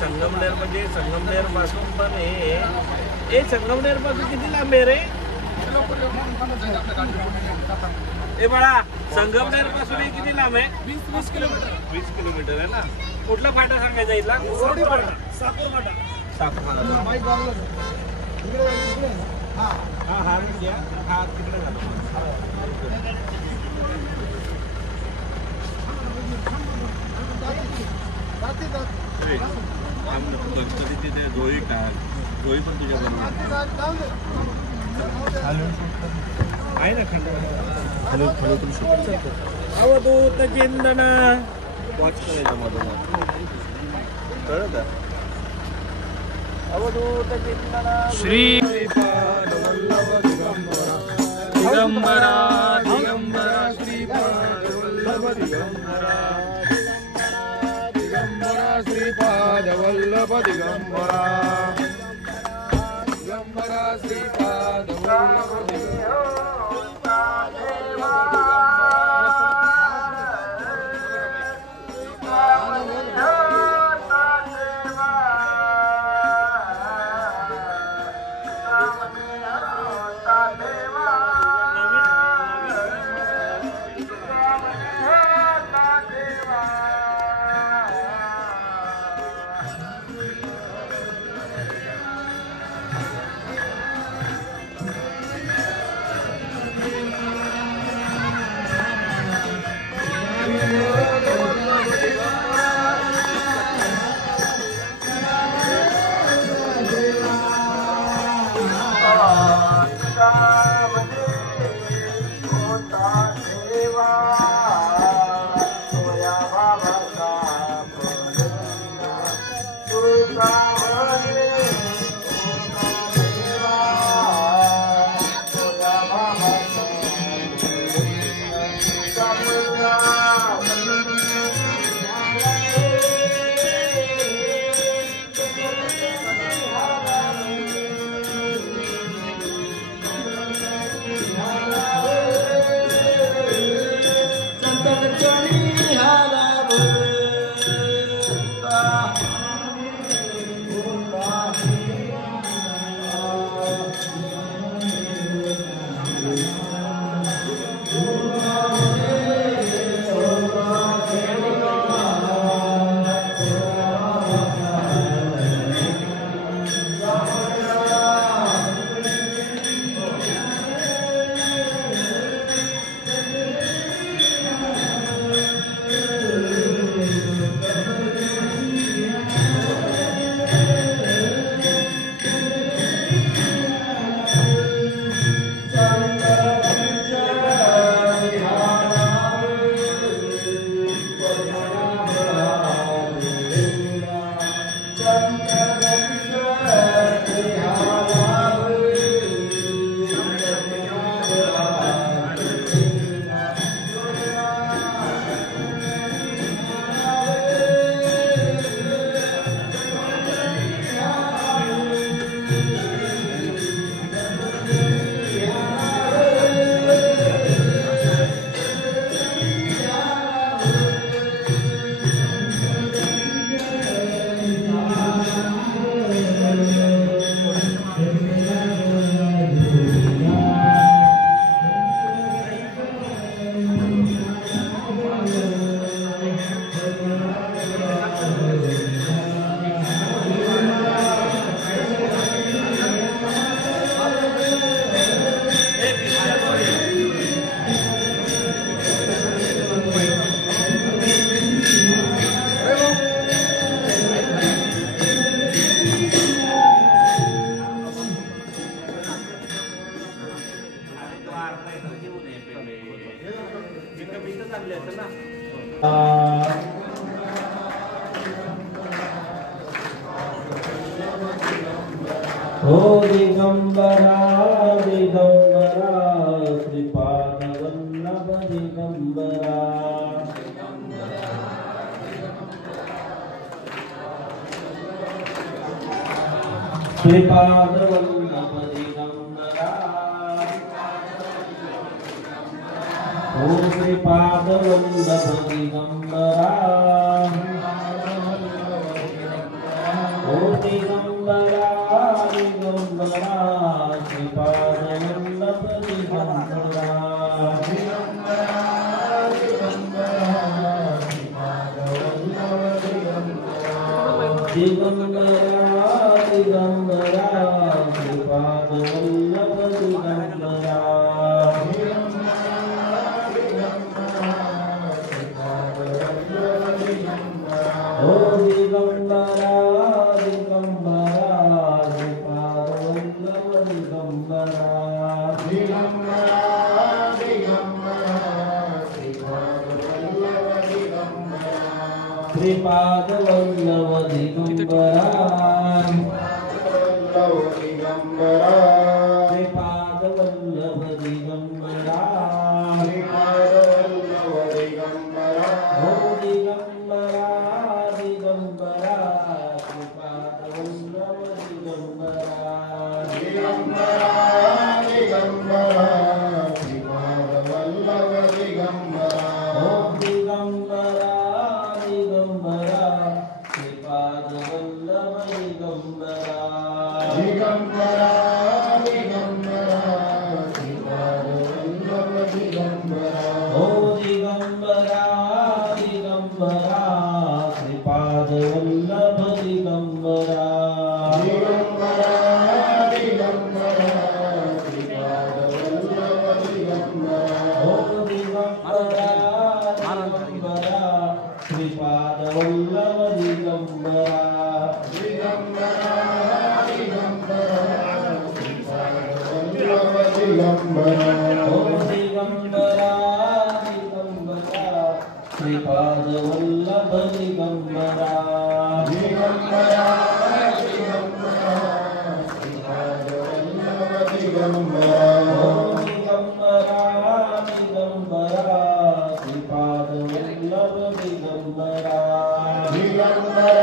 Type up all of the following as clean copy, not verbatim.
संगमनेर म्हणजे संगमनेर पासून पण हे संगमनेर पासून किती लांब आहे रे? ए बाळा, संगमनेर पासून हे किती लांब आहे? 20 किलोमीटर. 20 किलोमीटर आहे ना. कुठला फाटा सांगायचा इथला? सापूर फाटा. हा तिकडे गणपती तिथे झोळी टाक. झोळी पण तुझ्या बरोबर आहे ना. अवधूत चिंतन वॉच करायचं मधून कळत. अवधूत चिंतन श्री दिगंबरा दिगंबरा श्रीपाद वल्लभ दिगंबरा दिगंबरा श्रीपाद वल्लभ दिगंबरा दिगंबरा श्रीपाद वल्लभ हो दिगंबरा दिगंबरा श्रीपाद वल्लभ दिगंबरा श्रीपाद वल्लभ दिगंबरा हो श्रीपाद वल्लभ दिगंबरा दिगंबरा ओ दिगंबरा दिगंबरा श्रीपाद वल्लभ दिगंबरा श्रीपाद वल्लभ दिगंबरा श्रीपाद वल्लभ दिगंबरा ओ दिगंबरा दिगंबरा श्रीपाद वल्लभ दिगंबरा ओ दिगंबरा दिगंबरा श्रीपाद वल्लभ दिगंबरा ओ दिगंबरा दिगंबरा श्रीपाद वल्लभ दिगंबरा ओ दिगंबरा दिगंबरा श्रीपाद वल्लभ दिगंबरा ओ दिगंबरा दिगंबरा श्रीपाद वल्लभ दिगंबरा ओ दिगंबरा दिगंबरा श्रीपाद वल्लभ दिगंबरा दिगंबरा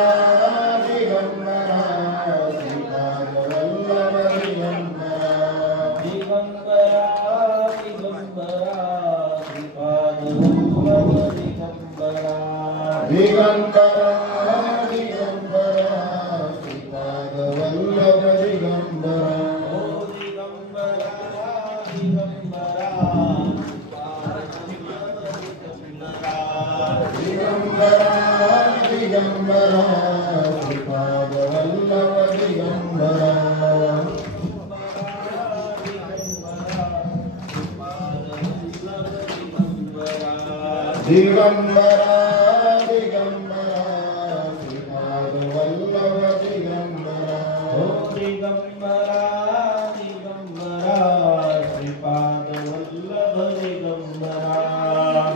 दिगंबरा श्रीपाद वल्लभ दिगंबरा ओ दिगंबरा दिगंबरा दिगंबरा दिगंबरा श्रीपाद वल्लभ दिगंबरा ओ दिगंबरा दिगंबरा श्रीपाद वल्लभ दिगंबरा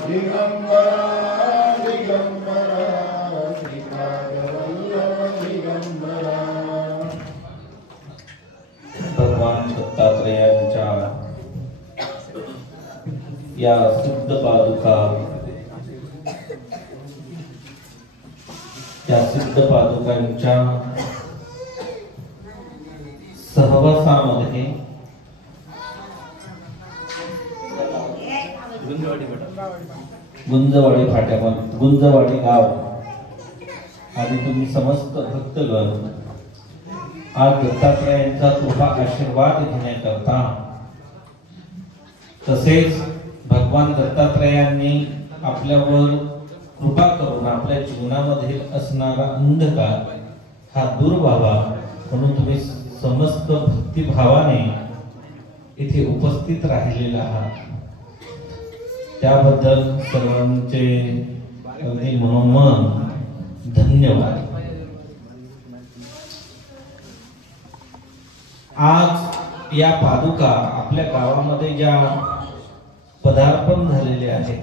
दिगंबरा दिगंबरा श्रीपाद वल्लभ दिगंबरा भगवान दत्तात्रेयांच्या या सिद्ध पादुका या सिद्ध पादुकांच्या सहवासामध्ये गुंजवाडी फाट्यामध्ये गुंजवाडी गाव आणि तुम्ही समस्त भक्तगण आज दत्तात्रेयांचा कृपा आशीर्वाद घेण्याकरता तसेच भगवान दत्तात्रेयांनी आपल्यावर कृपा करून आपल्या जीवनामध्ये असणारा अंधकार हा दूर व्हावा म्हणून तुम्ही समस्त भक्तिभावाने इथे उपस्थित राहिलेला आहात त्याबद्दल सर्वांचे अगदी मनोमन धन्यवाद। आज या पादुका आपल्या गावामध्ये ज्या पदार्पण झालेले आहेत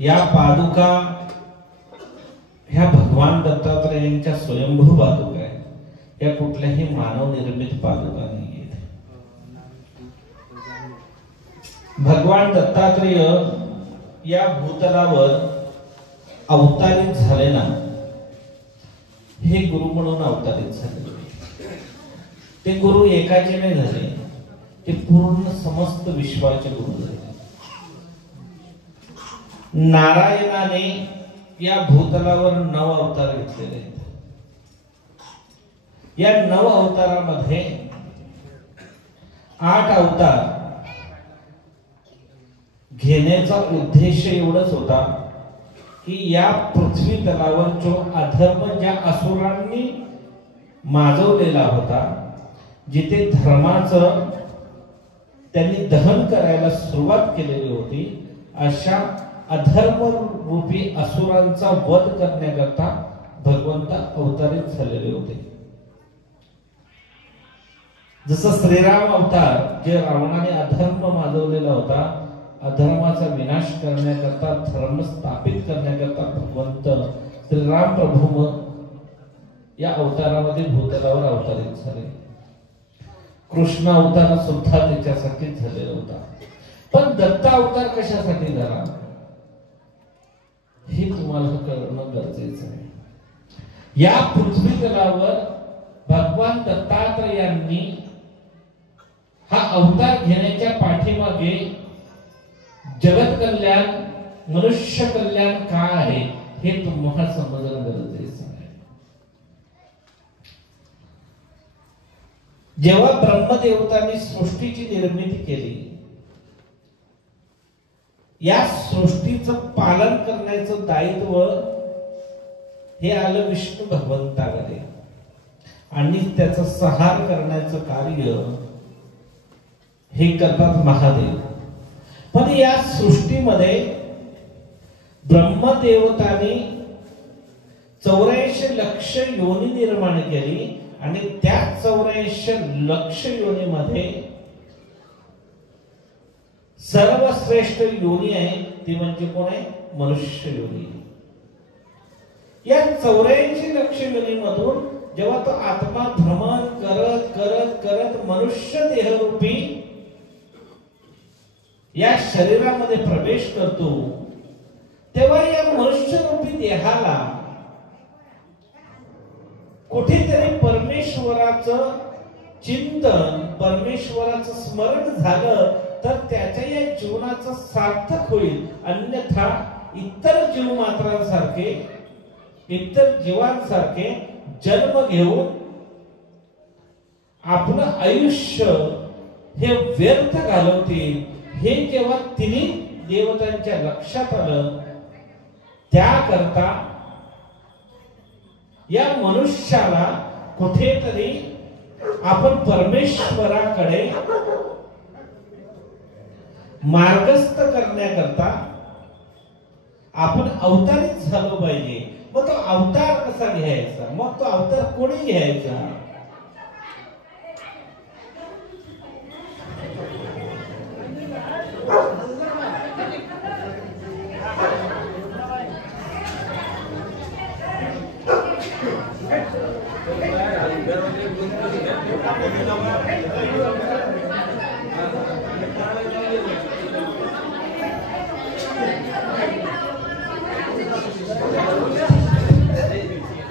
या पादुका ह्या भगवान दत्तात्रेयांच्या स्वयंभू पादुका आहेत या कुठल्याही मानव निर्मित पादुका नाही आहेत। भगवान दत्तात्रेय या भूतलावर अवतारित झाले ना हे गुरु म्हणून अवतारित झाले ते गुरु एकाचे नाही झाले ते पूर्ण समस्त विश्वाचे गुरु झाले। नारायणाने या भूतलावर 9 अवतार घेतलेले आहेत। या 9 अवतारामध्ये 8 अवतार घेण्याचा उद्देश एवढाच होता की या पृथ्वी तलावर जो अधर्म ज्या असुरांनी माजवलेला होता जिथे धर्माचं त्यांनी दहन करायला सुरुवात केलेली होती, अशा अधर्म रूपी असुरांचा वध करण्याकरता भगवंत अवतरित झालेले होते. जसं श्रीराम अवतार, जे रावणाने अधर्म माजवलेला होता, अधर्माचा विनाश करण्याकरता, धर्म स्थापित करण्याकरता भगवंत श्रीराम प्रभू या अवतारामध्ये भूतलावर अवतरित झाले. कृष्ण अवतार सुद्धा त्याच्यासाठीच झालेला होता. पण दत्त अवतार कशासाठी झाला हे तुम्हाला कळणं गरजेचं आहे. या पृथ्वी तलावर भगवान दत्तात्रयांनी हा अवतार घेण्याच्या पाठीमागे जगत कल्याण, मनुष्य कल्याण काय आहे हे तुम्हाला समजणं गरजेचं आहे. जेव्हा ब्रह्मदेवतांनी सृष्टीची निर्मिती केली, या सृष्टीचं पालन करण्याचं दायित्व हे आलं विष्णू भगवंताकडे आणि त्याचं संहार करण्याचं कार्य हे करतात महादेव. पण या सृष्टीमध्ये ब्रह्मदेवतांनी 84 लक्ष योनी निर्माण केली आणि त्या 84 लक्ष योनीमध्ये सर्वश्रेष्ठ योनी आहे ती म्हणजे कोण आहे? मनुष्य योनी. या 84 लक्ष योनीमधून जेव्हा तो आत्मा भ्रमण करत करत करत मनुष्य देहरूपी या शरीरामध्ये प्रवेश करतो, तेव्हा या मनुष्य रूपी देहाला कुठेतरी परमेश्वराचं चिंतन, परमेश्वराचं स्मरण झालं तर त्याच्या या जीवनाचं सार्थक होईल. अन्यथा इतर जीवमात्रांसारखे, इतर जीवांसारखे जन्म घेऊन आपलं आयुष्य हे व्यर्थ घालवतील. हे जेव्हा तिन्ही देवतांच्या लक्षात आलं, त्याकरता या मनुष्याला कुठेतरी आपण परमेश्वराकडे मार्गस्थ करण्याकरता आपण अवतारित झालो पाहिजे. मग तो अवतार कसा घ्यायचा? मग तो अवतार कोणी घ्यायचा?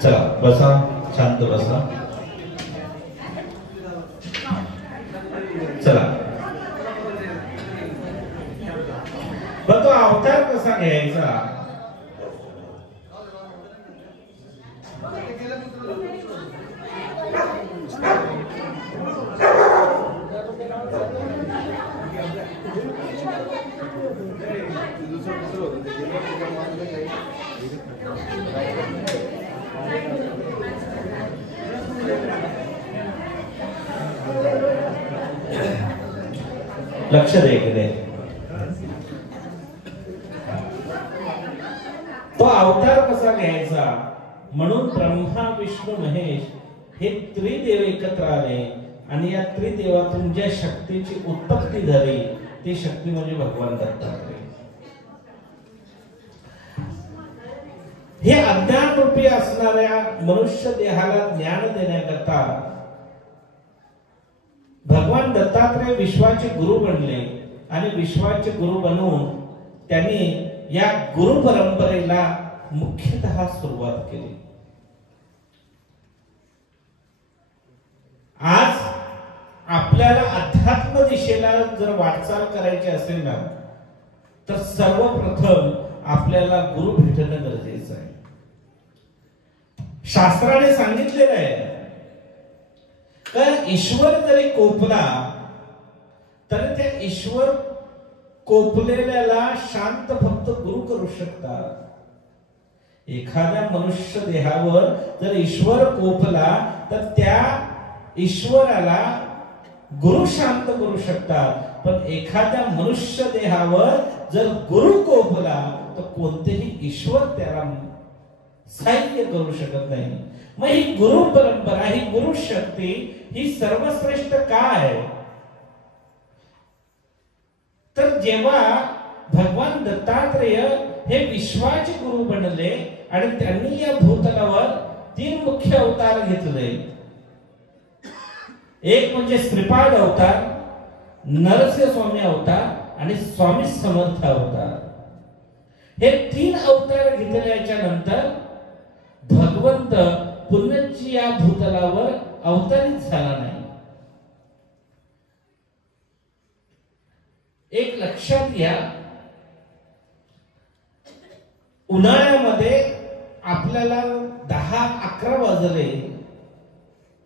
चला बसा, शांत बसा. चला, मग तो अवतार कसा घ्यायचा? लक्ष दे. तो अवतार कसा घ्यायचा म्हणून ब्रह्मा विष्णू महेश हे त्रिदेव एकत्र आले आणि या त्रिदेवातून ज्या शक्तीची उत्पत्ती झाली ती शक्ती म्हणजे भगवान दत्तात्रय. हे अज्ञान रूपी असणाऱ्या मनुष्य देहाला ज्ञान देण्याकरता भगवान दत्तात्रय विश्वाचे गुरु बनले आणि विश्वाचे गुरु बनून त्यांनी या गुरु परंपरेला मुख्यतः सुरुवात केली. आज आपल्याला अध्यात्म दिशेला जर वाटचाल करायची असेल ना तर सर्वप्रथम आपल्याला गुरु भेटणं गरजेचं आहे. शास्त्राने सांगितलेलं आहे तर ईश्वर जरी कोपला तर त्या ईश्वर कोपलेल्याला शांत फक्त गुरु करू शकतात. एखाद्या मनुष्य देहावर जर ईश्वर कोपला तर त्या ईश्वराला गुरु शांत करू शकतात, पण एखाद्या मनुष्य देहावर जर गुरु कोपला तर कोणतेही ईश्वर त्याला सहाय्य करू शकत नाही. मग ही गुरु परंपरा, ही गुरु शक्ती ही सर्वश्रेष्ठ का आहे? तर जेव्हा भगवान दत्तात्रेय हे विश्वाचे गुरु बनले आणि त्यांनी या भूतलावर 3 मुख्य अवतार घेतले. एक म्हणजे श्रीपाद अवतार, नरसिंह स्वामी अवतार आणि स्वामी समर्थ अवतार. हे 3 अवतार घेतल्याच्या नंतर भगवंत पुनश्च या भूतलावर अवतरित झाला नाही. एक लक्षात घ्या, उन्हाळ्यामध्ये आपल्याला 10-11 वाजले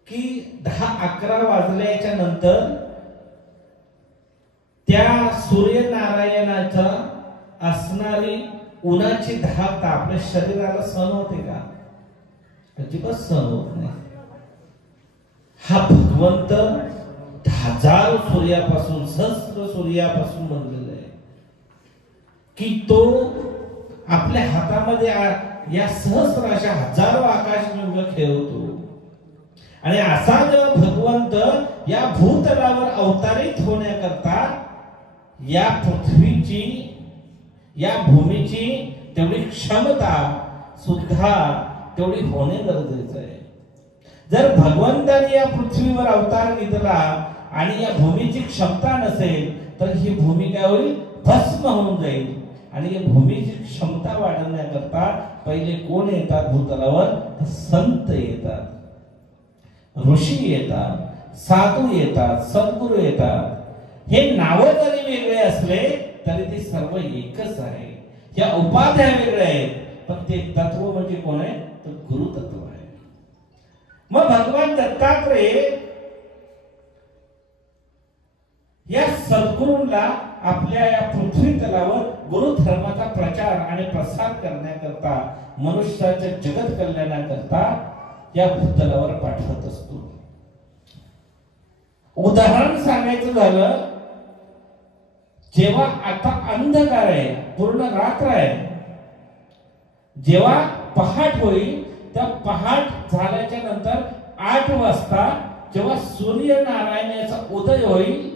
की 10-11 वाजल्याच्या नंतर त्या सूर्यनारायणाचा असणारी उन्हाची धाक आपल्या शरीराला सहन होते का? अजिबात सहन होत नाही. हा भगवंत 10,000 सूर्यापासून, सहस्र सूर्यापासून बनलेला आहे की तो आपल्या हातामध्ये या सहस्र अशा हजारो आकाशगंगा खेळवतो. आणि असा जेव्हा भगवंत या भूतलावर अवतरित होण्याकरता या पृथ्वीची, या भूमीची तेवढी क्षमता सुद्धा तेवढी होणे गरजेचं आहे. जर भगवंताने या पृथ्वीवर अवतार घेतला आणि या भूमीची क्षमता नसेल तर ही भूमी काय होईल? भस्म होऊन जाईल. आणि या भूमीची क्षमता वाढवण्याकरता पहिले कोण येतात भूतलावर? संत येतात, ऋषी येतात, साधू येतात, सद्गुरू येतात. हे नाव जरी वेगळे असले तरी ते सर्व एकच आहे. या उपाध्या वेगळ्या आहेत, पण ते तत्व म्हणजे कोण आहे? तर गुरु तत्व आहे. मग भगवान दत्तात्रेय या सद्गुरूंना आपल्या या पृथ्वी तलावर गुरु धर्माचा प्रचार आणि प्रसार करण्याकरता, मनुष्याच्या जगत कल्याणाकरता या भूतलावर पाठवत असतो. उदाहरण सांगायचं झालं, जेव्हा आता अंधकार आहे, पूर्ण रात्र आहे, जेव्हा पहाट होईल त्या पहाट झाल्याच्या नंतर 8 वाजता जेव्हा सूर्यनारायणाचा उदय होईल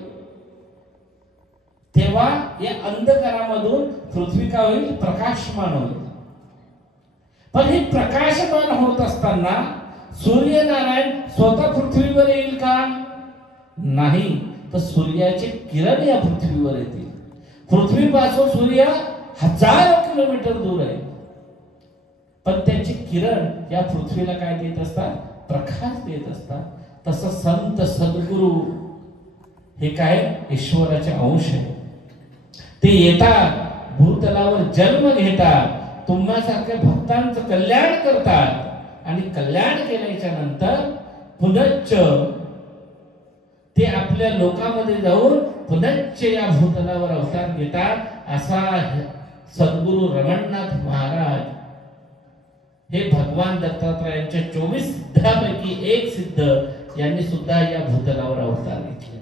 तेव्हा या अंधकारामधून पृथ्वी काय होईल? प्रकाशमान होईल. पण हे प्रकाशमान होत असताना सूर्यनारायण स्वतः पृथ्वीवर येईल का? नाही, तर सूर्याचे किरण या पृथ्वीवर येतील. पृथ्वीपासून सूर्य 1000 किलोमीटर दूर आहे, पण त्याचे किरण या पृथ्वीला काय देत असतात? प्रकाश देत असतात. तसं संत सद्गुरू हे काय? ईश्वराचे अंश आहे. ते येतात, भूतलावर जन्म घेतात, तुम्हासारख्या भक्तांचं कल्याण करतात आणि कल्याण केल्याच्या नंतर पुनश्च ते आपल्या लोकांमध्ये जाऊन पुनश्च या भूतलावर अवतार घेतात. असा सद्गुरू रमणनाथ महाराज हे भगवान दत्तात्रयांच्या 24 सिद्धांपैकी एक सिद्ध यांनी सुद्धा या भूतलावर अवतार घेतले.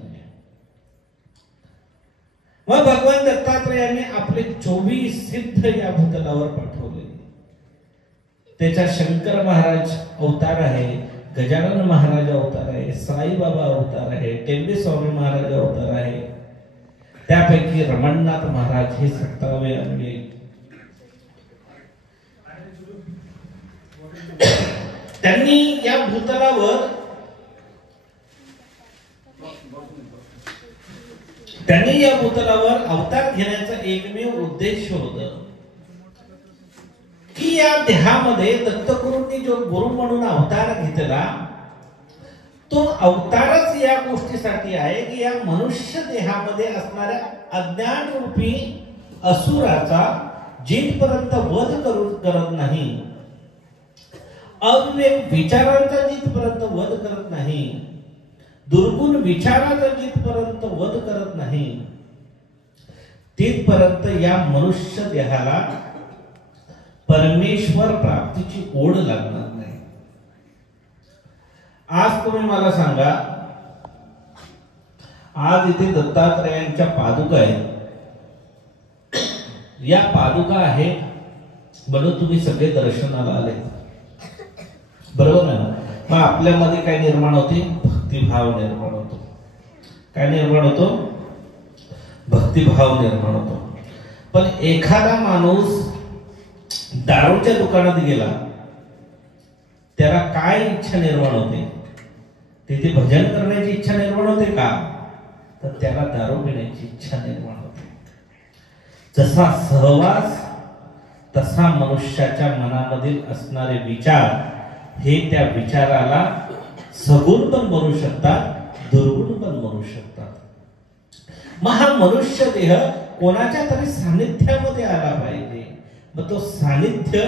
मग भगवान दत्तात्रेयांनी आपले 24 सिद्ध या भूतलावर पाठवले. त्याचा शंकर महाराज अवतार आहे, गजानन महाराज अवतार आहे, साईबाबा अवतार आहे, टेंबे स्वामी महाराज अवतार आहे. त्यापैकी रमणनाथ महाराज हे 27 त्यांनी या भूतलावर अवतार घेण्याचा एकमेव उद्देश होता की या देहामध्ये दत्तगुरूंनी जो गुरु म्हणून अवतार घेतला तो अवतारच या गोष्टीसाठी आहे की या मनुष्य देहामध्ये असणाऱ्या अज्ञान रूपी असुराचा जिथपर्यंत वध करत नाही, अविवेक विचारांचा जिथपर्यंत वध करत नाही, दुर्गुण विचाराचा जिथपर्यंत वध करत नाही, तिथपर्यंत या मनुष्य देहाला परमेश्वर प्राप्तीची ओढ लागणार नाही. आज तुम्ही मला सांगा आज इथे दत्तात्रयांच्या पादुका आहेत. या पादुका आहेत म्हणून तुम्ही सगळे दर्शनाला आले, बरोबर ना? मग आपल्यामध्ये काय निर्माण होते? भक्तिभाव निर्माण होतो. काय निर्माण होतो? भक्तिभाव निर्माण होतो. पण एखादा माणूस दारूच्या दुकानात गेला, त्याला काय इच्छा निर्माण होते? तिथे भजन करण्याची इच्छा निर्माण होते का? तर त्याला दारू पिण्याची इच्छा निर्माण होते. जसा सहवास तसा मनुष्याच्या मनामधील असणारे विचार हे त्या विचाराला सगुण पण बनवू शकतात, दुर्गुण पण बनवू शकतात. मग हा मनुष्य देह कोणाच्या तरी सानिध्यामध्ये आला पाहिजे. मग तो सानिध्य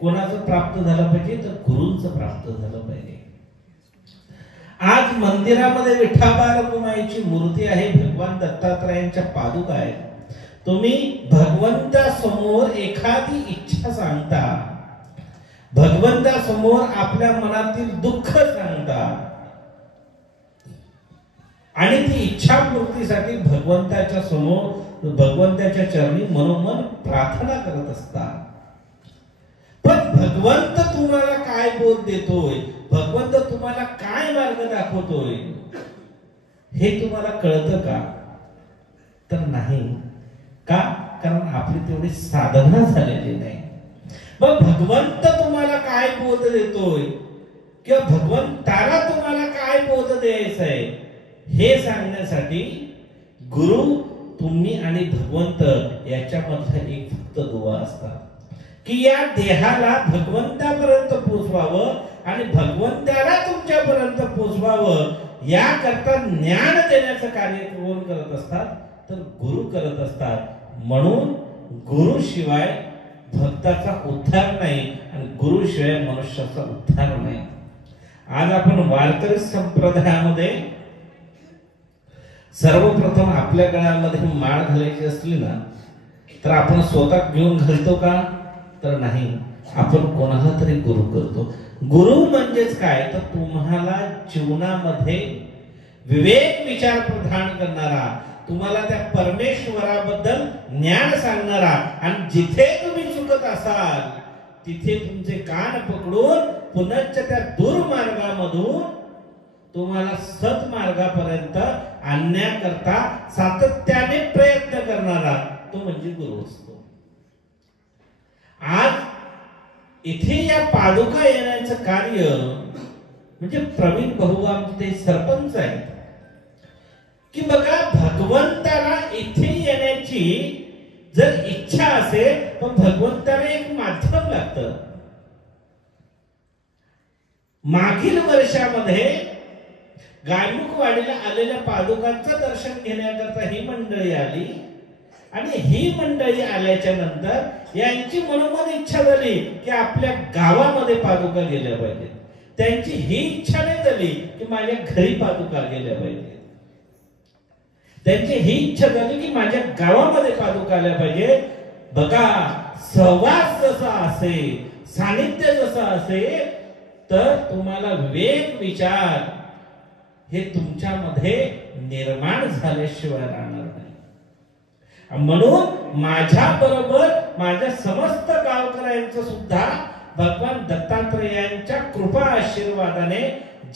कोणाचं प्राप्त झालं पाहिजे? तर गुरूंचं प्राप्त झालं पाहिजे. आज मंदिरामध्ये विठोबा रखुमाईची मूर्ती आहे, भगवान दत्तात्रयांच्या पादुका आहेत. तुम्ही भगवंतासमोर एखादी इच्छा सांगता, भगवंतासमोर आपल्या मनातील दुःख सांगता आणि ती इच्छापूर्तीसाठी भगवंताच्या समोर, भगवंताच्या चरणी मनोमन प्रार्थना करत असता. पण भगवंत तुम्हाला काय बोध देतोय, भगवंत तुम्हाला काय मार्ग दाखवतोय, हे तुम्हाला कळतं का? तर नाही. का? कारण आपली तेवढी साधना झालेली नाही. मग भगवंत तुम्हाला काय बोध देतोय किंवा भगवंताला तुम्हाला काय बोध द्यायचा आहे हे सांगण्यासाठी गुरु, तुम्ही आणि भगवंत याच्यामधला एक फक्त दुवा असतात की या देहाला भगवंतापर्यंत पोचवावं आणि भगवंताला तुमच्यापर्यंत पोचवावं. याकरता ज्ञान देण्याचं कार्य कोण करत असतात? तर गुरु करत असतात. म्हणून गुरुशिवाय भक्ताचा उद्धार नाही आणि गुरुशिवाय मनुष्याचा उद्धार नाही. आज आपण वारकरी संप्रदायामध्ये सर्वप्रथम आपल्या गळ्यामध्ये माळ घालायची असली ना, तर आपण स्वतः घेऊन घालतो का? तर नाही. आपण कोणाला तरी गुरु करतो. गुरु म्हणजेच काय? तर तुम्हाला जीवनामध्ये विवेक विचार प्रदान करणारा, तुम्हाला त्या परमेश्वराबद्दल ज्ञान सांगणारा, आणि जिथे तुम्ही चुकत असाल तिथे तुमचे कान पकडून पुनश्च त्या दुर्मार्गामधून तुम्हाला सत्मार्गापर्यंत आणण्याकरता सातत्याने प्रयत्न करणारा तो म्हणजे गुरु असतो. आज इथे या पादुका येण्याचं कार्य म्हणजे प्रवीण भाऊ आमचे सरपंच आहेत की बघा, भगवंताला इथे येण्याची जर इच्छा असेल पण भगवंताला एक माध्यम लागतं. मागील वर्षामध्ये गायमुखवाडीला आलेल्या पादुकांचं दर्शन घेण्याकरता ही मंडळी आली आणि ही मंडळी आल्याच्या नंतर यांची मनोमन इच्छा झाली की आपल्या गावामध्ये पादुका गेल्या पाहिजेत. त्यांची ही इच्छा नाही झाली की माझ्या घरी पादुका गेल्या पाहिजेत. त्यांची ही इच्छा झाली की माझ्या गावामध्ये पादुका आल्या पाहिजे. बघा, सहवास जसा असेल, सानिध्य जसं असेल, तर तुम्हाला विवेक विचार हे तुमच्यामध्ये निर्माण झाल्याशिवाय राहणार नाही. म्हणून माझ्या बरोबर माझ्या समस्त गावकऱ्यांचं सुद्धा भगवान दत्तात्रयांच्या कृपा आशीर्वादाने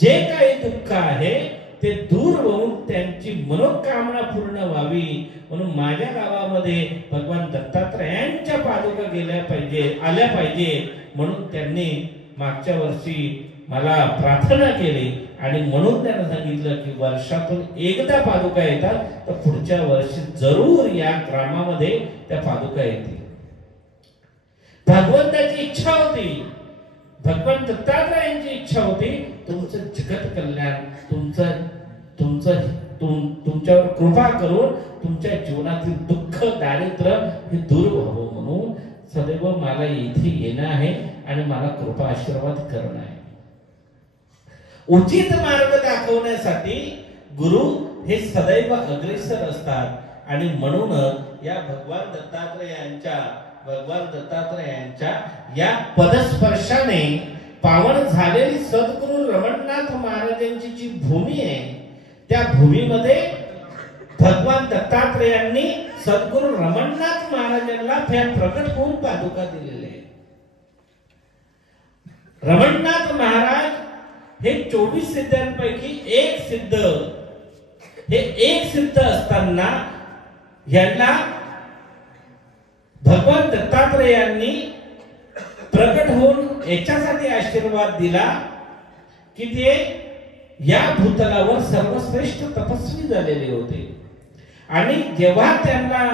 जे काही दुःख आहे ते दूर होऊन त्यांची मनोकामना पूर्ण व्हावी म्हणून माझ्या गावामध्ये भगवान दत्तात्रयांच्या पादुका गेल्या पाहिजे, आल्या पाहिजे. म्हणून त्यांनी मागच्या वर्षी मला प्रार्थना केली आणि म्हणून त्यांना सांगितलं की वर्षातून एकदा पादुका येतात, तर पुढच्या वर्षी जरूर या ग्रामामध्ये त्या पादुका येतील. भगवंताची इच्छा होती, भगवान दत्तात्रयांची इच्छा होती, तुमचं जगत कल्याण, तुमच्यावर कृपा करून तुमच्या जीवनातील दुःख दारिद्र्य हे दूर व्हावं म्हणून सदैव मला इथे येणं आहे आणि मला कृपा आशीर्वाद करणं आहे. उचित मार्ग दाखवण्यासाठी गुरु हे सदैव अग्रेसर असतात आणि म्हणून या भगवान दत्तात्रयांच्या या पदस्पर्शाने पावन झालेली सद्गुरु रमणनाथ महाराजांची जी भूमी आहे त्या भूमीमध्ये भगवान दत्तात्रेयांनी सद्गुरू रमणनाथ महाराजांना प्रकट होऊन पादुका दिलेले आहेत. रमणनाथ महाराज हे 24 सिद्धांपैकी एक सिद्ध, हे एक सिद्ध असताना यांना भगवान दत्तात्रेयांनी प्रकट होऊन याच्यासाठी आशीर्वाद दिला की ते या भूतलावर सर्वश्रेष्ठ तपस्वी झालेले होते. आणि जेव्हा त्यांना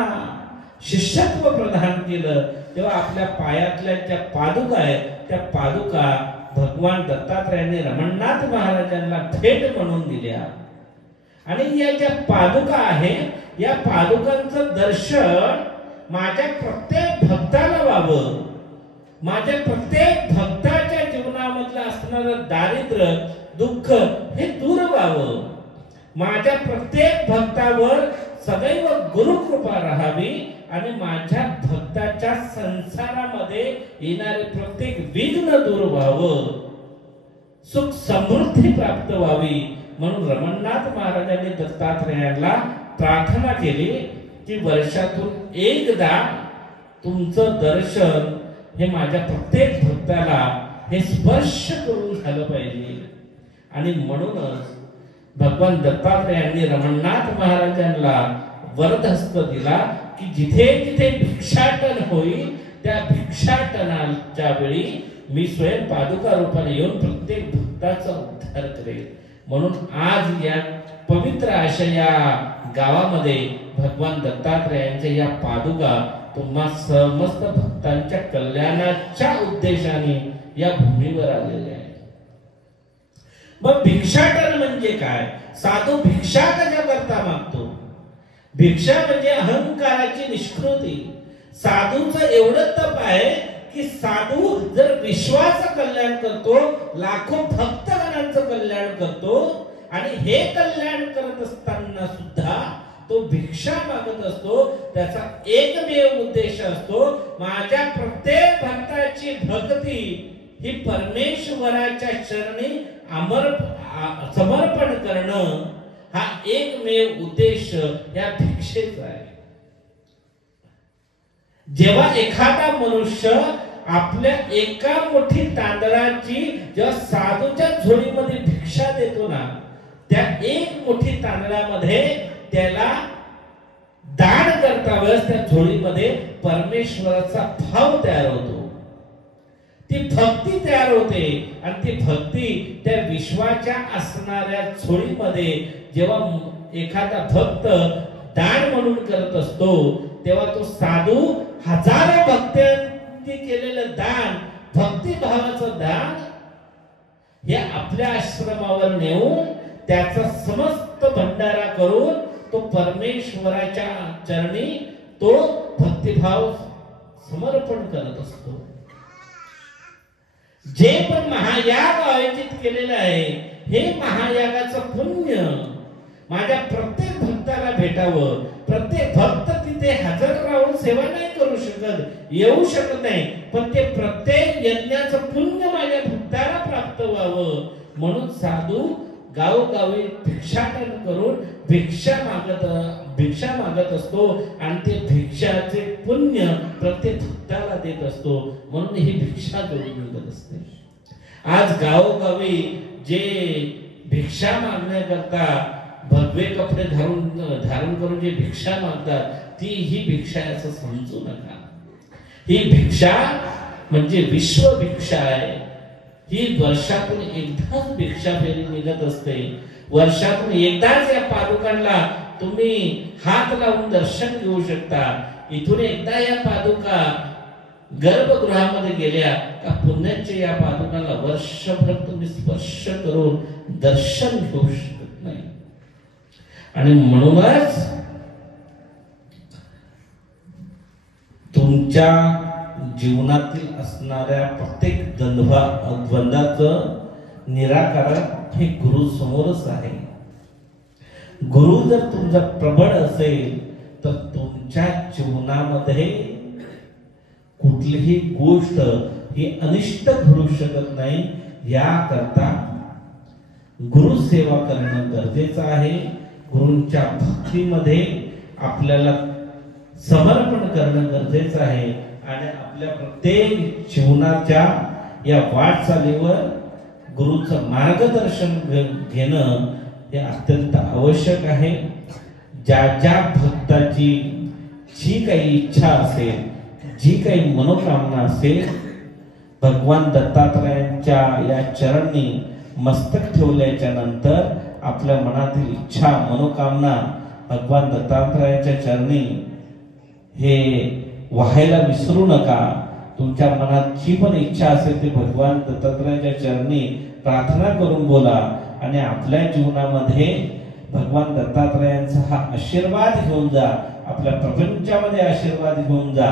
शिष्यत्व प्रदान केलं तेव्हा आपल्या पायातल्या ज्या पादुका आहेत त्या पादुका भगवान दत्तात्रेयांनी रमणनाथ महाराजांना भेट म्हणून दिल्या. आणि या ज्या पादुका आहेत या पादुकांचं दर्शन माझ्या प्रत्येक भक्ताला व्हावं, माझ्या प्रत्येक भक्ताच्या जीवनामधलं असणारं दारिद्र्य दुःख हे दूर व्हावं, माझ्या प्रत्येक भक्तावर सदैव गुरुकृपा राहावी आणि माझ्या भक्ताच्या संसारामध्ये येणारे प्रत्येक विघ्न दूर व्हावं, सुख समृद्धी प्राप्त व्हावी म्हणून रमणनाथ महाराजांनी दत्तात्रेयांना प्रार्थना केली की वर्षातून एकदा तुमचं दर्शन हे माझ्या प्रत्येक भक्ताला हे स्पर्श करून झालं पाहिजे. आणि म्हणूनच भगवान दत्तात्रेयांनी रमणनाथ महाराजांना वरदहस्त दिला की जिथे जिथे भिक्षाटन होईल त्या भिक्षाटनाच्या वेळी मी स्वयं पादुका रूपाने येऊन प्रत्येक भक्ताचा उद्धार करेल. म्हणून आज या पवित्र अशा या गावामध्ये भगवान दत्तात्रेयांच्या या पादुका तुम्हा समस्त भक्तांच्या कल्याणाच्या उद्देशाने या भूमीवर आलेल्या आहेत. मग भिक्षाटन म्हणजे काय? साधू भिक्षा कशा करता मागतो? भिक्षा म्हणजे अहंकाराची निष्कृती. साधूचं एवढं तप आहे की साधू जर विश्वाचं कल्याण करतो, लाखो भक्तगणांचं कल्याण करतो आणि हे कल्याण करत असताना सुद्धा तो भिक्षा मागत असतो. त्याचा एकमेव उद्देश असतो माझ्या प्रत्येक भक्ताची भक्ती ही परमेश्वराच्या चरणी समर्पण करणं हा एकमेव उद्देश या भिक्षेचा आहे. जेव्हा एखादा मनुष्य आपल्या एका मुठी तांदळाची जेव्हा साधूच्या झोळीमध्ये भिक्षा देतो ना, त्या एक मुठी तांदळामध्ये त्याला दान करता वेळेस त्या झोळीमध्ये परमेश्वराचा भाव तयार होतो, ती भक्ती तयार होते. आणि ती भक्ती त्या विश्वाच्या असणाऱ्या झोळीमध्ये जेव्हा एखादा भक्त दान म्हणून करत असतो तेव्हा तो साधू हजारो भक्तांनी केलेलं दान, भक्तिभावाचं दान हे आपल्या आश्रमावर नेऊन त्याचा समस्त भंडारा करून तो परमेश्वराच्या चरणी तो भक्तिभाव समर्पण करत असतो. जे पण महायाग आयोजित केलेलं आहे हे महायागाचं पुण्य माझ्या प्रत्येक भक्ताला भेटावं. प्रत्येक भक्त तिथे हजर राहून सेवा नाही करू शकत, येऊ शकत नाही, पण ते प्रत्येक यज्ञाचं पुण्य माझ्या भक्ताला प्राप्त व्हावं म्हणून साधू गावोगावी भिक्षाटन करून भिक्षा मागत असतो आणि ते भिक्षाचे पुण्य प्रत्येक भक्ताला देत असतो. म्हणून ही भिक्षा जोडून मिळत असते. आज गावोगावी जे भिक्षा मागण्याकरता भगवे कपडे धारण करून जे भिक्षा मागतात ती ही भिक्षा असं समजू नका. ही भिक्षा म्हणजे विश्व भिक्षा आहे. ही वर्षातून एकदाच भिक्षा फेरी निघत असते. वर्षातून एकदाच या पादुकांना तुम्ही हात लावून दर्शन घेऊ शकता. इथून एकदा या पादुका गर्भगृहामध्ये गेल्या का पुण्याच्या या पादुकांना वर्षभर तुम्ही स्पर्श करून दर्शन घेऊ शकत नाही. आणि म्हणूनच तुमच्या जीवनातील असणाऱ्या प्रत्येक द्वंद्वाचं निराकरण हे गुरु समोरच आहे. गुरु जर तुमचा प्रबळ असेल तर तुमच्या जीवनामध्ये कुठलीही गोष्ट ही अनिष्ट घडू शकत नाही. याकरता गुरुसेवा करणं गरजेचं आहे. गुरूंच्या भक्तीमध्ये आपल्याला समर्पण करणं गरजेचं आहे आणि आपल्या प्रत्येक जीवनाच्या या वाटचालीवर गुरुचं मार्गदर्शन घेणं हे अत्यंत आवश्यक आहे. ज्या ज्या भक्ताची जी काही इच्छा असेल, जी काही मनोकामना असेल, भगवान दत्तात्रयांच्या या चरणी मस्तक ठेवल्याच्या नंतर आपल्या मनातील इच्छा मनोकामना भगवान दत्तात्रयांच्या चरणी हे व्हायला विसरू नका. तुमच्या मनात जी पण इच्छा असेल ती भगवान दत्तात्रयांच्या चरणी प्रार्थना करून बोला आणि आपल्या जीवनामध्ये भगवान दत्तात्रयांचा हा आशीर्वाद घेऊन जा. आपल्या प्रपंचामध्ये आशीर्वाद घेऊन जा.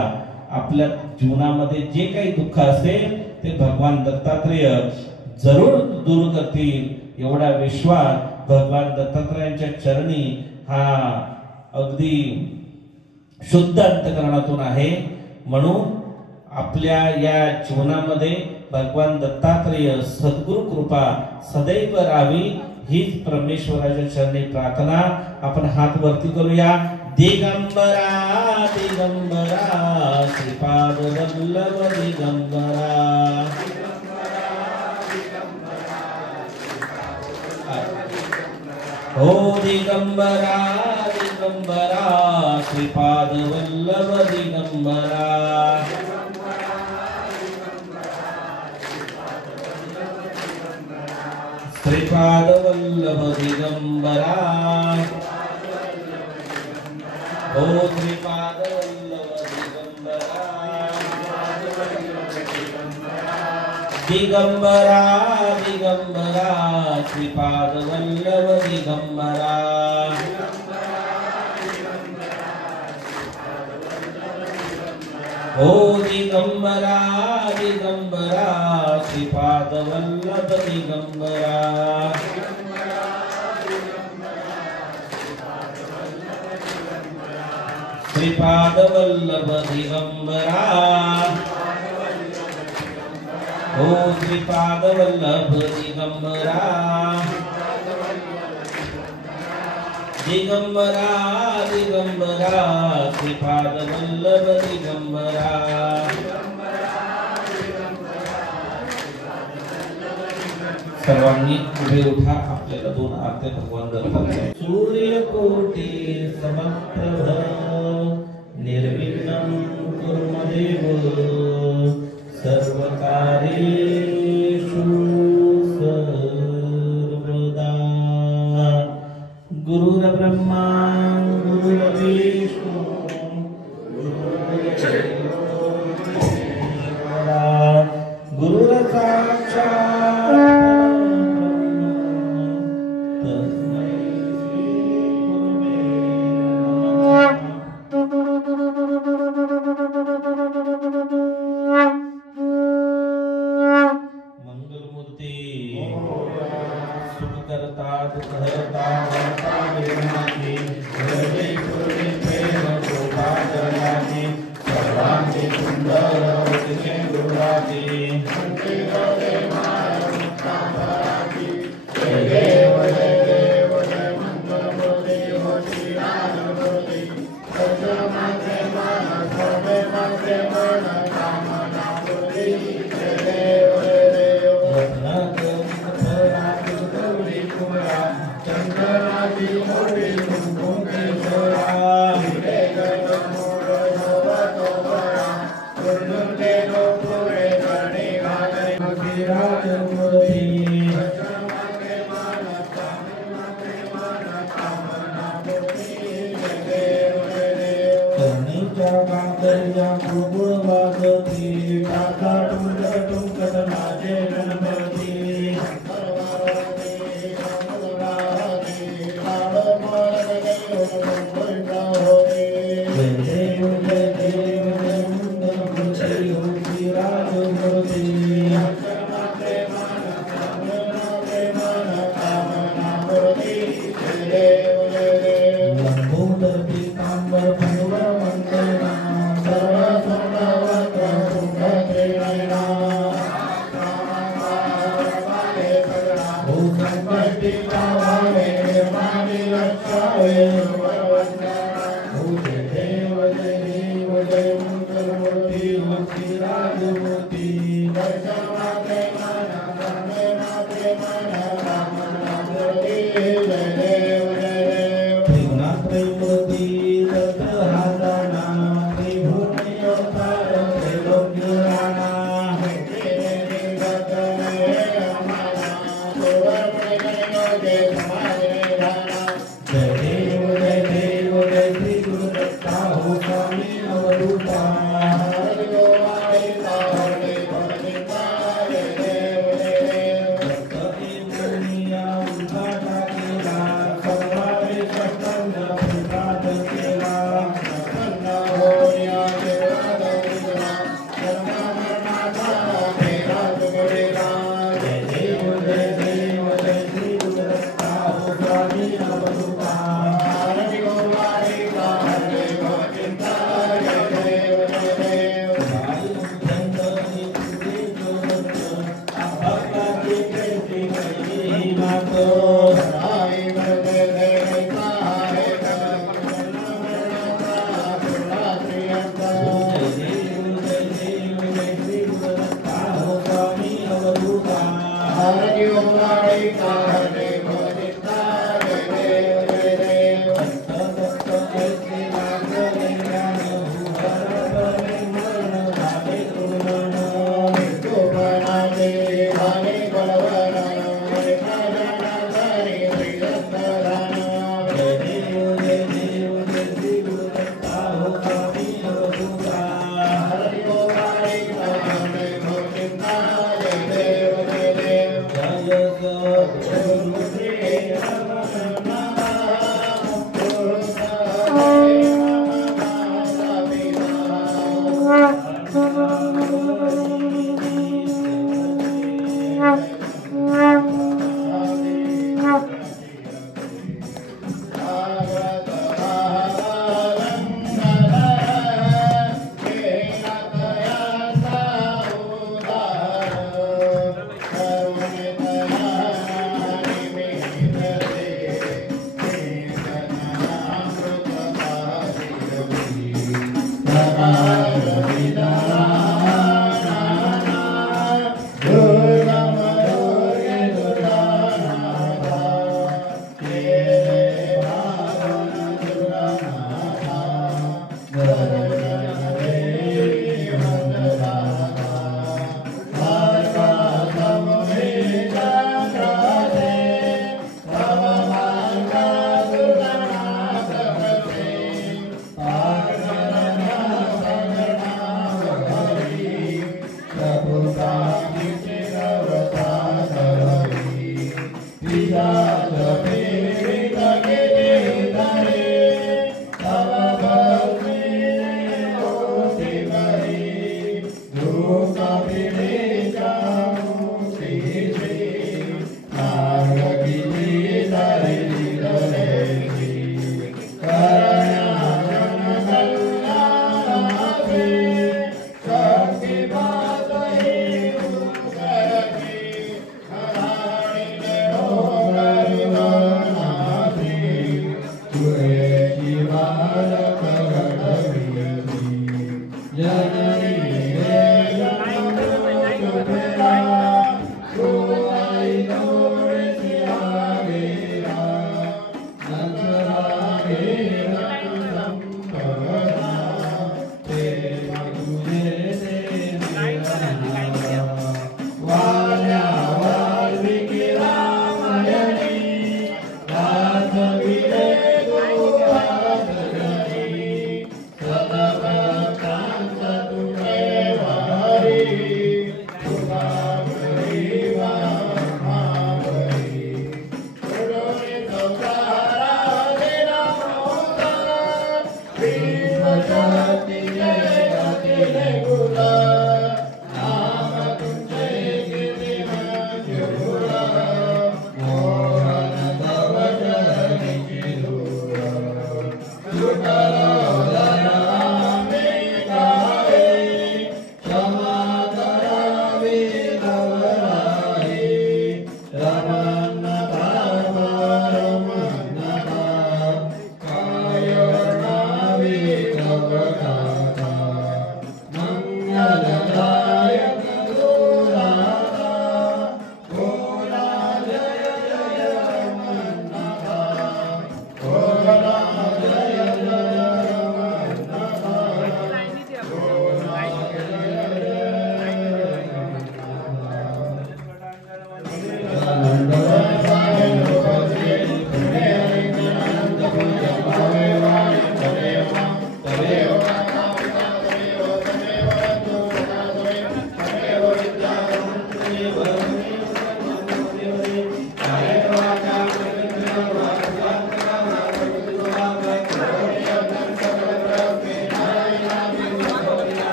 आपल्या जीवनामध्ये जे काही दुःख असेल ते भगवान दत्तात्रेय जरूर दूर करतील एवढा विश्वास भगवान दत्तात्रयांच्या चरणी हा अगदी शुद्ध अंतकरणातून आहे. म्हणून आपल्या या जीवनामध्ये भगवान दत्तात्रेय सद्गुरु कृपा सदैव राहावी हीच परमेश्वराच्या चरणी प्रार्थना. आपण हात वरती करूया. दिगंबरा दिगंबरा श्रीपाद वल्लभ दिगंबरा. हो दिगंबरा दिगंबरा श्रीपाद वल्लभ दिगंबरा. श्रीपाद वल्लभ दिगंबरा. हो श्रीपाद वल्लभ दिगंबरा. दिगंबरा दिगंबरा श्रीपाद वल्लभ दिगंबरा. हो दिगंबरा दिगंबरा श्रीपाद वल्लभ दिगंबरा. श्रीपाद वल्लभ दिगंबरा. हो श्रीपाद वल्लभ दिगंबरा. दिगंबरा दिगंबरा श्रीपाद वल्लभ दिगंबरा. सर्वांनी उभे उठा. आपल्याला दोन आरत्या भगवान दत्तात्रय. सूर्यकोटि समप्रभ निर्विघ्नं कुरु मदेव सर्वकार्येषु सर्वदा. गुरुर्ब्रह्मा गुरुर्विष्णु गुरुर्साक्षात् तस्मै श्री गुरवे नमः. मंगलमूर्ती सुखकर्ता दुःखहर्ता वर्ता निर्माती गुरवे गुरुवे प्रेम शोभा करणारी सर्वांगी सुंदर होते गुरुराती. Namaha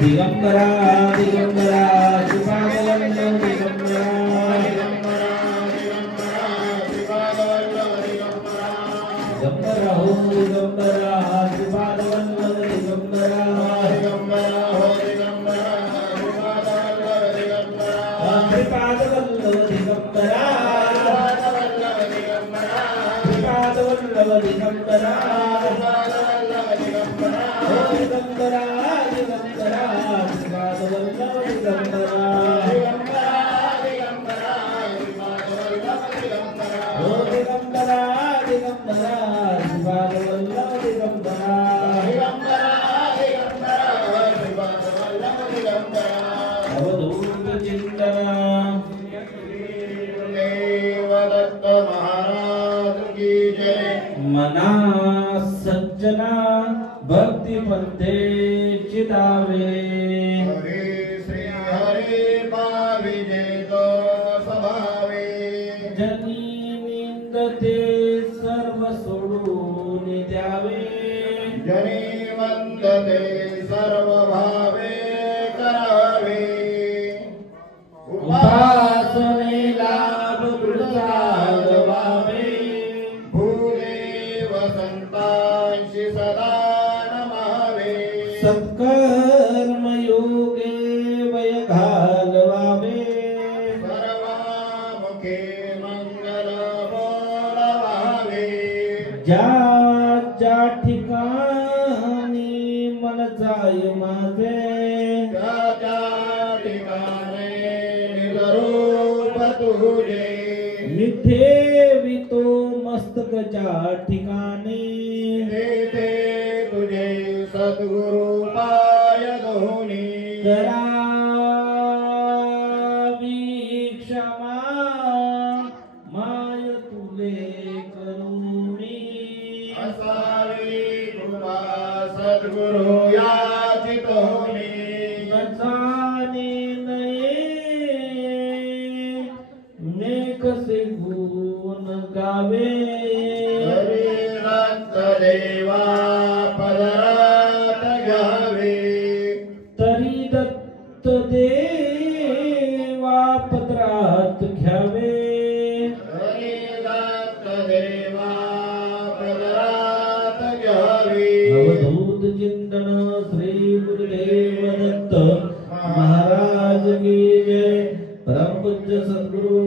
दिगंबरा दिगंबरा श्रीपादवल्लभ दिगंबरा दिगंबरा हो दिगंबरा श्रीपादवल्लभ दिगंबरा श्रीपादवल्लभ दिगंबरा श्रीपादवल्लभ दिगंबरा हो दिगंबरा दिगंबरा श्रीपादवल्लभ दिगंबरा हो दिगंबरा दिगंबरा श्रीपादवल्लभ दिगंबरा अवधूत चिंतना देवदत्त महाराज की जय। मना सज्जना भक्ति पंथे चिदावे हरे श्री हरे पाविजे तो स्वभावे जनी निंदते सर्व सोडून द्यावे जनी वंदते सर्व भावे करावे उपासने लाभ कृतालवावे भूदेव संतांशी सदा नमावे सत्कर्म योगे वय घालवावे सर्वामुखे मंगल बोलावे ज्या ज्या ठिकाणी मन जाय माझे त्या त्या ठिकाणी निजरूप तुझे ठेवितो मस्तक ज्या ठिकाणी तेथे तुझे सद्गुरु पाय दोन्ही करावी क्षमा माय तुले करुणी असावी कृपा सद्गुरु याची तोनी जाणे नये ने कसे गुण गावे हरी रक्त देवा पदरात घ्यावे तरी दत्त देवा पत्रात घ्यावे हरी रक्त देवा पदरात घ्यावे अवधूत चिंतन श्री गुरुदेव दत्त महाराज की जय। परम पूज्य सद्गुरु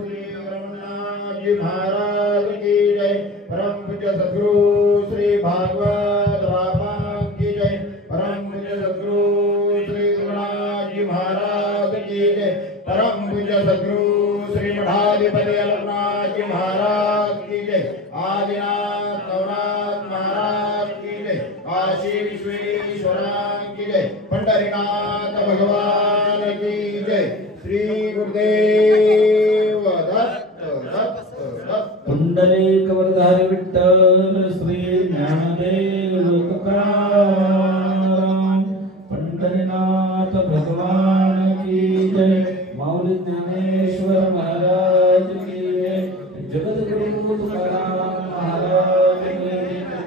श्री रमणनाथ जी महाराज की जय। परम पूज्य सद्गुरु श्री भागवत बाबा की जय। परम पूज्य सद्गुरु श्री रमणनाथ जी महाराज की जय। परम पूज्य सद्गुरु श्री मठाधिपति अलकनाथ जी महाराज की जय। आदिनाथ नवनाथ महाराज की जय। काशी विश्वेश्वरां की जय। पंढरीनाथ भगवान की जय। श्री गुरुदेव दत्त दत्त दत्त। पुंडलिक वरधारी विठ्ठल श्री ज्ञानदेव तुकाराम पंढरीनाथ भगवान की जय। माऊली ज्ञानेश्वर महाराज की जय। जगद्गुरु तुकाराम महाराज की जय।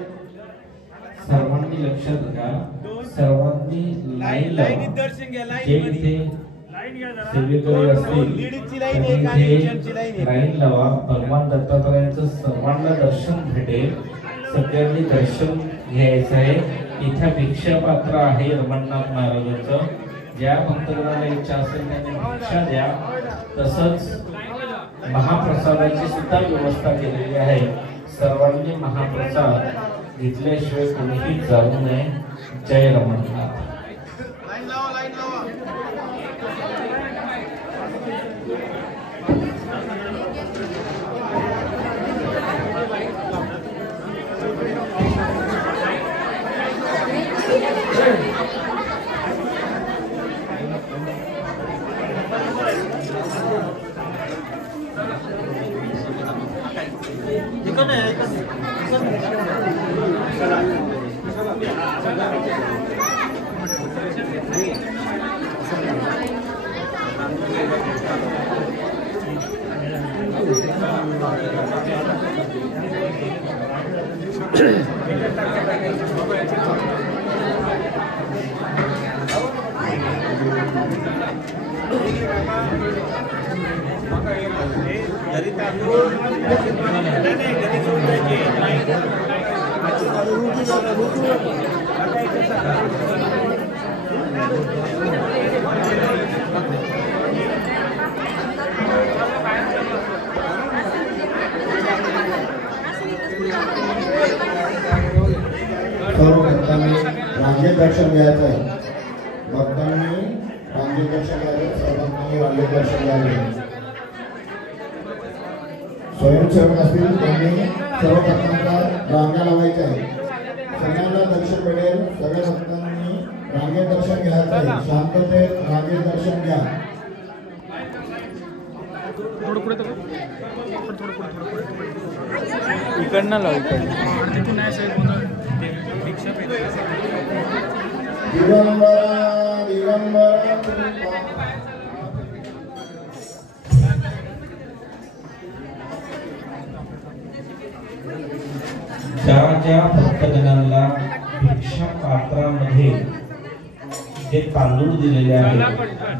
सर्वांनी लक्षात घ्या, सर्वांनी लाईन दर्शन घ्या जे इथे सेवेकरी असतील त्यांनी लाईन लावा. भगवान दत्तात्रयांचं सर्वांना दर्शन भेटेल. सगळ्यांनी दर्शन घ्यायचं आहे. इथे भिक्षा पात्र आहे रमणनाथ महाराजांचं. ज्या भक्तगणाला इच्छा असेल त्यांनी भिक्षा द्या. तसंच महाप्रसादाची सुद्धा व्यवस्था केलेली आहे. सर्वांनी महाप्रसाद घेतल्याशिवाय कोणीही जाऊ नये. जय रमणनाथ. घरी तांदूळ नाही घरी घेऊन सर्व भक्तांनी रांगेत दर्शन घ्यायचं आहे. भक्तांनी रांगेत दर्शन घ्यायचं, सर्व भक्तांनी रांगेत दर्शन घ्यावे. स्वयंसेवक असतील त्यांनी सर्व भक्तांना रांगा लावायच्या आहे. सगळ्यांना दर्शन मिळेल. सगळ्या भक्तांनी रांगेत दर्शन घ्यायचं आहे. शांततेत रांगेत दर्शन घ्या. इकडनं लाव दिगंबरा दिगंबरा कृपा. ज्या भक्तगणांना भिक्षा पात्रामध्ये जे तांदूळ दिलेले आहेत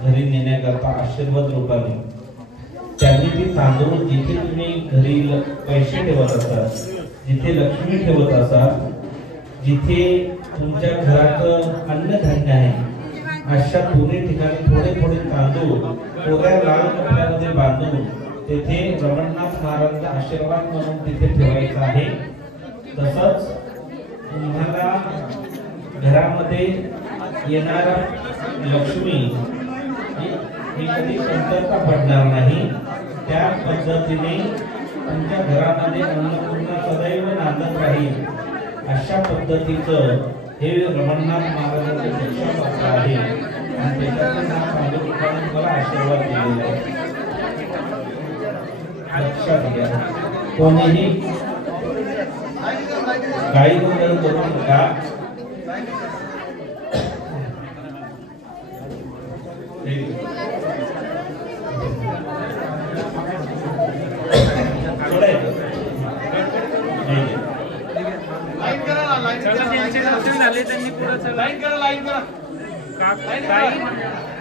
घरी नेण्याकरता आशीर्वाद रूपाने, त्यांनी ते तांदूळ जिथे तुम्ही घरी पैसे ठेवत असाल, जिथे लक्ष्मी ठेवत असाल, जिथे तुमच्या घरात अन्नधान्य आहे, अशा दोन्ही ठिकाणी थोडे थोडे तांदूळ कोऱ्या लाल कपड्यामध्ये बांधून तेथे रमणनाथ महाराजांचा आशीर्वाद म्हणून तिथे ठेवायचा आहे. तसंच तुम्हाला घरामध्ये येणारा लक्ष्मी ही कधी कमतरता पडणार नाही. त्या पद्धतीने तुमच्या घरामध्ये अन्नपूर्णा सदैव नांदत राहील, अशा पद्धतीचं हे रमणनाथ महाराजांचे भिक्षा पात्र आहे. आणि त्याच्यातून हा तांदूळ मला आशीर्वाद दिलेला आहे. लक्षात घ्या, कोणीही काही गोंधळ करू नका. त्यांचे दर्शन झाले त्यांनी पुढे लाईन करा लाईन करा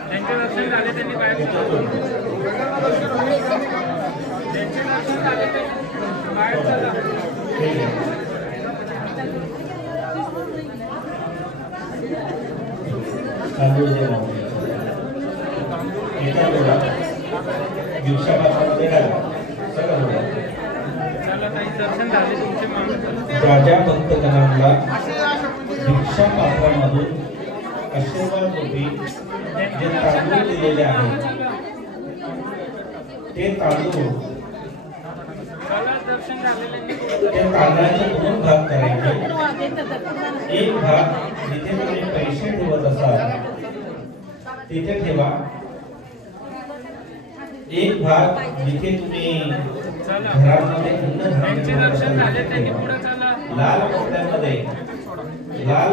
त्यांचे दर्शन झाले त्यांनी बाहेर त्यांचे दर्शन झाले बाहेर चला. तांदूळ दे मग एका थोडा भिक्षा पात्रामध्ये घाला सगळं थोडा. दर्शन झाले तुमचे माणूस ज्या भक्तगणांना भिक्षा पात्रामधून आशीर्वाद रूपी जे तांदूळ दिलेले आहेत, ते तांदूळ त्या तांदळाचे 2 भाग करायचे. एक भाग जिथे तुम्ही पैसे ठेवत असाल तिथे ठेवा. एक भाग जिथे तुम्ही घरामध्ये त्यांचे दर्शन झाले त्यांनी पुढे चला. लाल कपड्यामध्ये लाल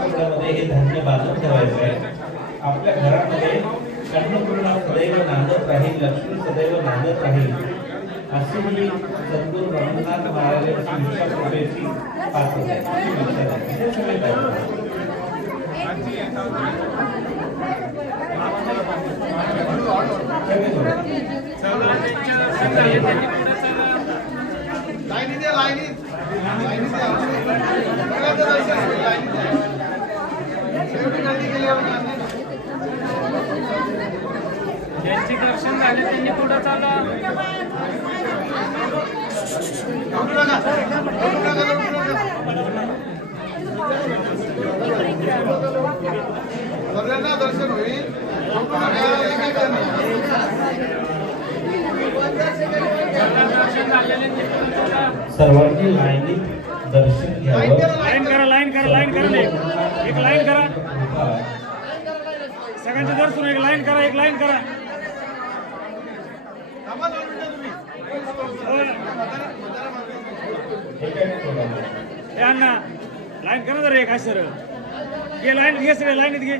कपड्यामध्ये हे धान्य बांधून ठेवायचं आहे. आपल्या घरामध्ये अन्नपूर्णा सदैव नांदत राहील, लक्ष्मी सदैव नांदत राहील, अशी ही सद्गुरू रमणनाथ महाराजांची भिक्षा कृपेची पात्रता ज्यांचे दर्शन झाले त्यांनी पुढे चला. सगळ्यांना दर्शन होईल. सर्वांनी लाईनीत दर्शन घ्यावं. लाईन करा लाईन करा लाईन करा एक लाईन करा. सगळ्यांचे दर्शन एक लाईन करा एक लाईन करा. यांना लाईन करा जरा एक सरळ घे लाईन घे सगळे लाईनीत घे.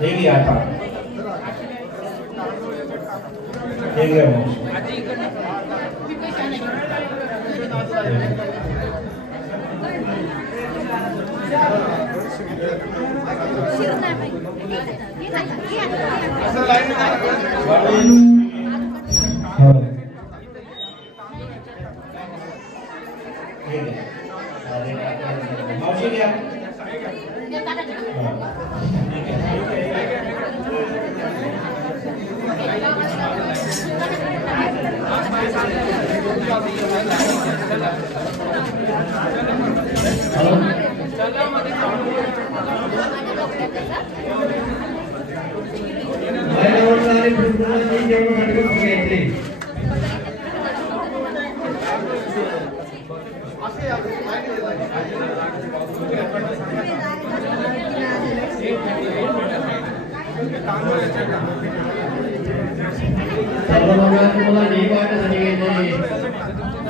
हे घ्या आता हे घ्या. मावशी घ्या.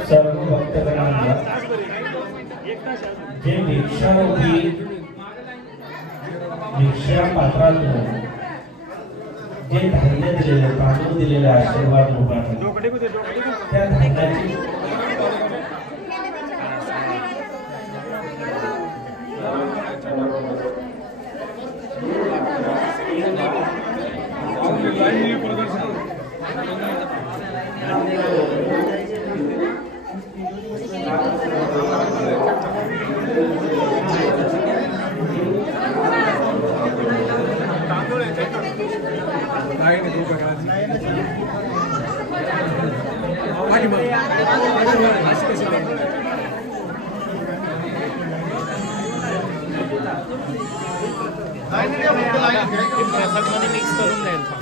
सर्व भक्तगणांना जे भिक्षारूपी भिक्षा पात्रातून जे धान्य दिलेले तांदूळ दिलेले आशीर्वाद रूपाने त्या धान्याची प्रसादमध्ये मिक्स करून द्यायचं.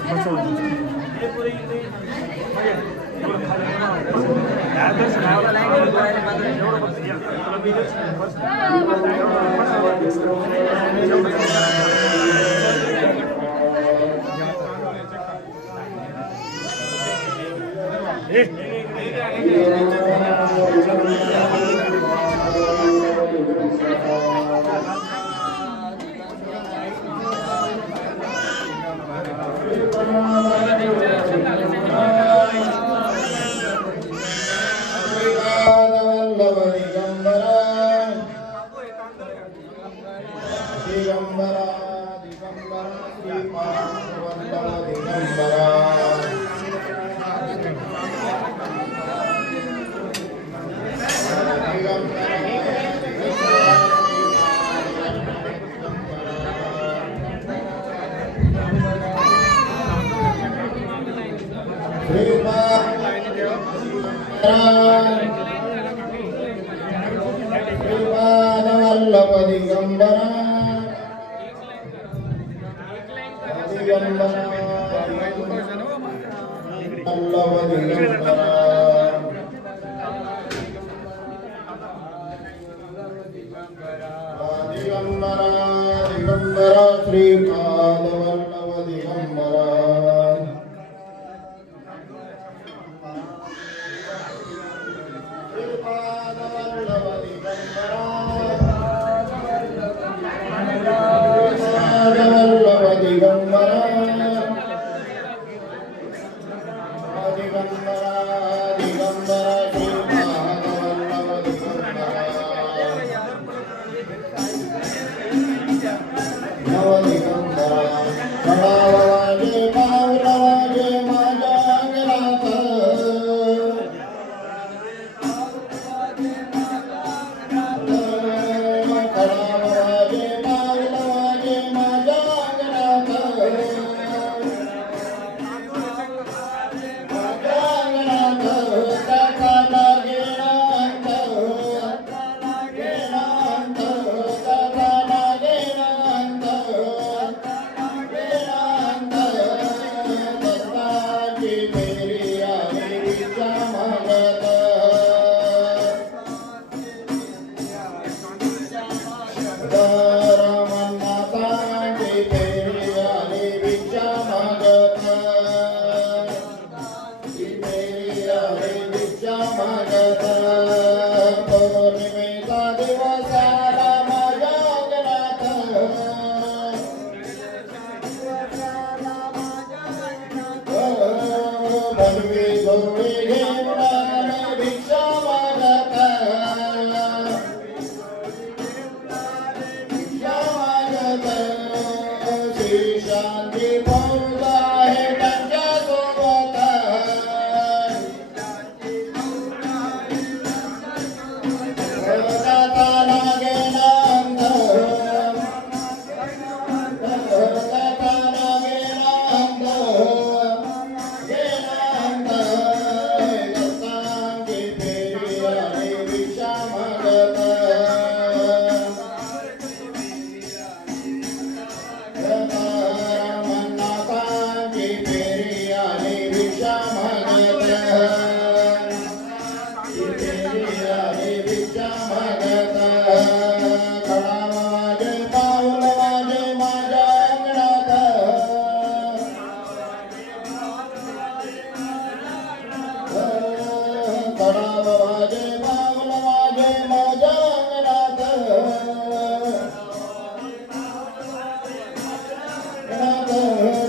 राव वाजे मावल वाजे माझ्या अंगणात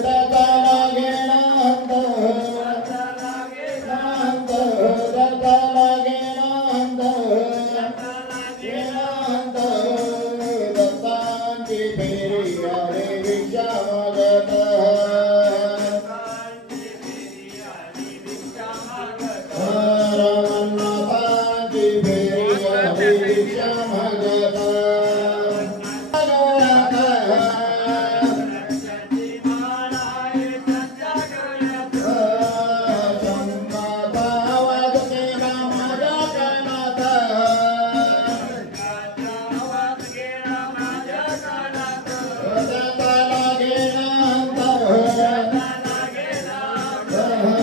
दाता लागे नांद दाता लागे नांद दत्तांची फेरी आली भिक्षा मागत रमणनाथांची फेरी आली भिक्षा मागत शंकाचा आवाज केला माझ्या कानात दाता लागे नांद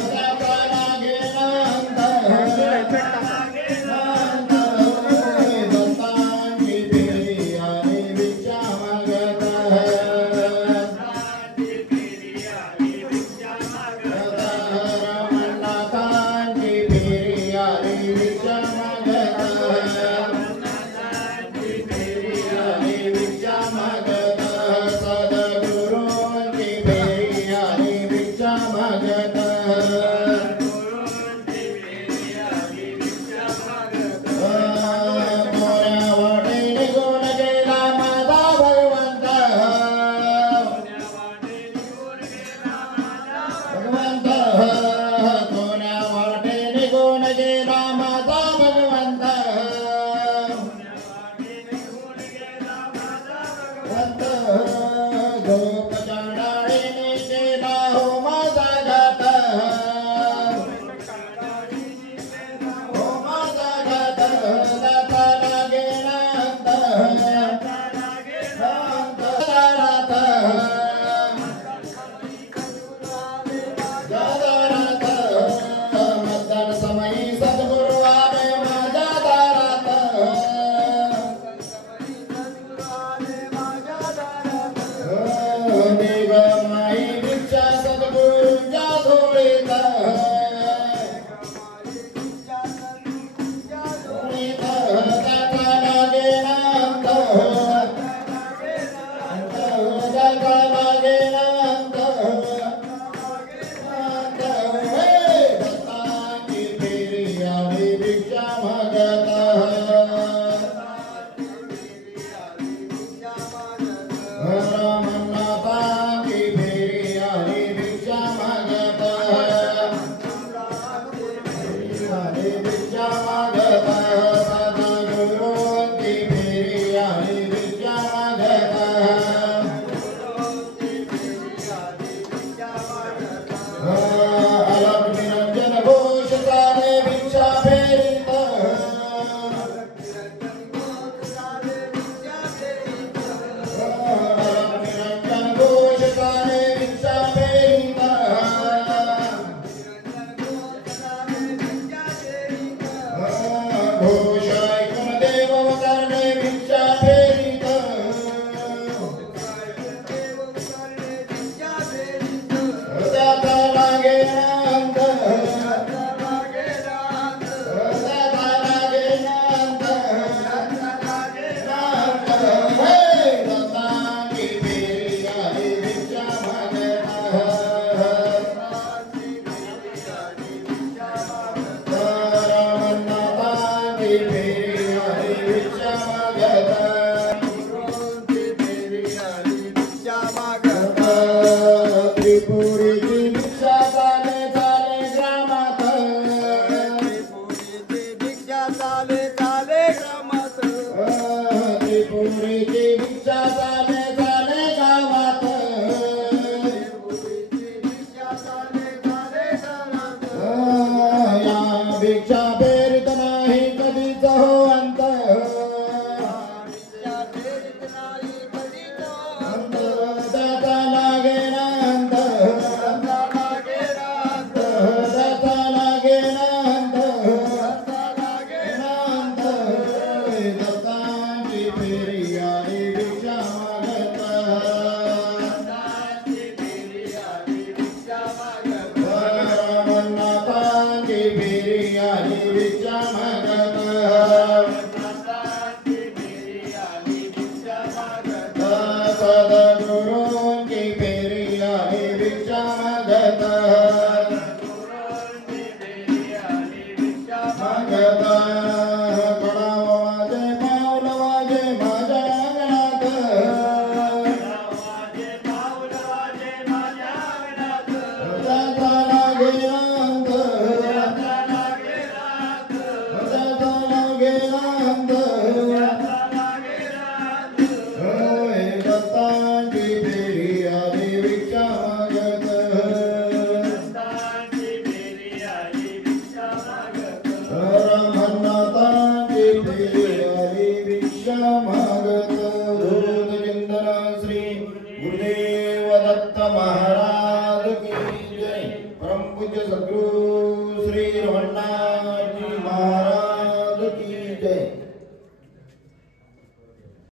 दाता लागे नांद दत्तांची फेरी आली भिक्षा मागत रमणनाथांची फेरी आली भिक्षा मागत आली भिक्षा मागत सद्गुरूंची फेरी आली भिक्षा मागत मोऱ्या वाटे निघून गेला माझा भगवंत भगवंत मोऱ्या वाटे निघून गेला माझा भगवंत भगवंत गोप चंडाळीने केला हो माझा घात हो माझा घात दाता लागे नांद दारात दारात मतदान समयी सद्गुरू आले माझ्या दारात देव माई भिक्षा सद्गुरूंच्या झोळीत दाता लागे नांद दाता लागे नांद दत्तांची फेरी आली भिक्षा मागत रमणनाथांची फेरी आली भिक्षा मागत आली भिक्षा मागत सद्गुरूंची फेरी आली भिक्षा मागत अलग निरंजन घोष सारे भिक्षा फेरीत अलग निरंजन घोष सारे भिक्षा फेरीत घोष ऐकून देव अवतरले भिक्षा फेरीत दाता लागे नांद दाता लागे नांद दत्तांची फेरी आली भिक्षा मागत रमणनाथांची फेरी आली भिक्षा मागत त्रिपुरीची भिक्षा चाले चाले ग्रामात त्रिपुरीची भिक्षा चाले चाले गावात या भिक्षा फेरीत नाही कधीच हो अंत दाता लागे नांद दाता लागे नांद दत्तांची फेरी आली भिक्षा मागत रमणनाथांची फेरी आली नमः